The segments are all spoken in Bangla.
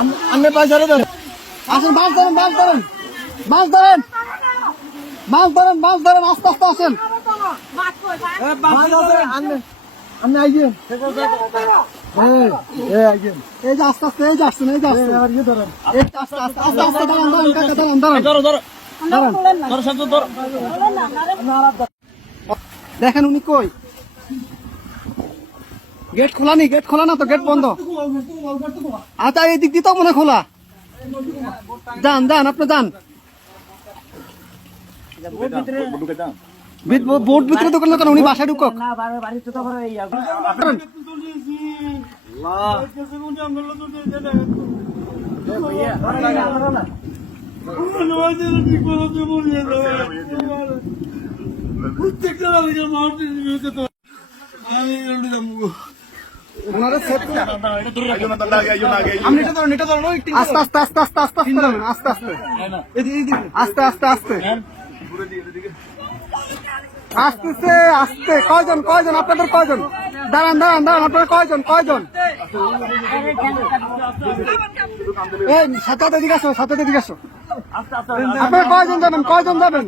আপনি পয়সা ধরেন, আসেন, মাছ ধরেন, মাছ ধরেন, মাছ ধরেন, মাছ ধরেন, মাছ ধরেন, আস্তে আস্তে আসেন। আপনি আইছেন, এই যে আস্তে আস্তে, এই যে আসছেন, এই যে আসছেন, এই যে আস্তে আস্তে আস্তে আস্তে দাঁড়ান, দাঁড়ান, কাকা দাঁড়ান, দাঁড়ান, দাঁড়ান। দেখেন উনি কই, গেট খোলা নি, গেট খোলা না তো, গেট বন্ধ। আচ্ছা এই দিক দিয়ে তো মনে খোলা, যান যান, আপনি যান, বোট ভিতরে দোকান দোকান, উনি বাসায় ঢুকক। আস্তে আস্তে আস্তে আস্তে আস্তে আস্তে আস্তে আস্তে আস্তে আস্তে আসতেছে, আসতে কয়জন, কয়জন আপনাদের, কয়জন, দাঁড়ান দাঁড়ান দাঁড়ান, আপনারা কয়জন, কয়জন, এই সাথে এদিকে আসো, সাথে এদিকে আসো, আপনারা কয়জন যাবেন, কয়জন যাবেন,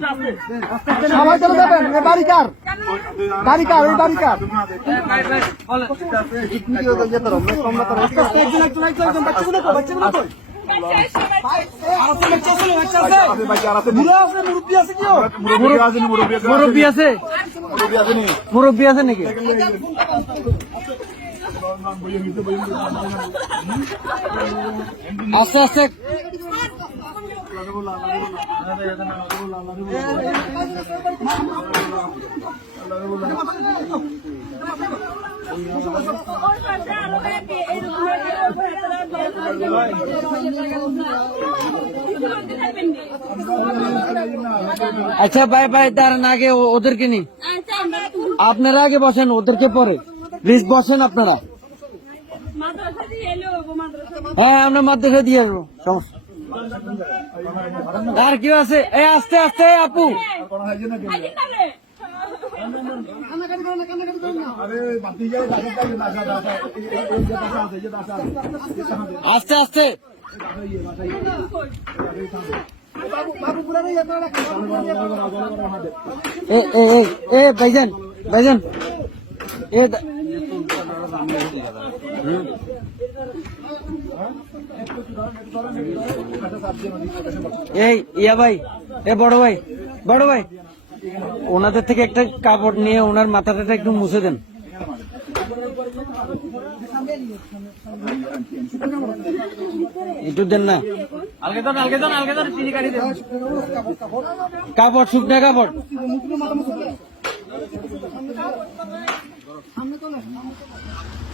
সবাই চলে যাবেন। এ বাড়ি কার, বাড়ি কার, এই বাড়ি কার, মুরব্বী আছে, মুরব্বী আছে নাকি? আস্তে আস্তে আচ্ছা ভাই ভাই, দাঁড়ান, আগে ওদেরকে নি, আপনারা আগে বসেন, ওদেরকে পরে প্লিজ বসেন আপনারা। হ্যাঁ আমরা মাদ্রাসা দিয়ে আসবো, আর কেউ আছে? এই আস্তে আস্তে আপু, আস্তে আস্তে, ভাইজান ভাইজান, এই ইয়া ভাই, এ বড় ভাই, বড় ভাই, ওনাদের থেকে একটা কাপড় নিয়ে ওনার মাথাটা একটু মুছে দেন। একটু দেন না, কাপড়, শুকনা কাপড়।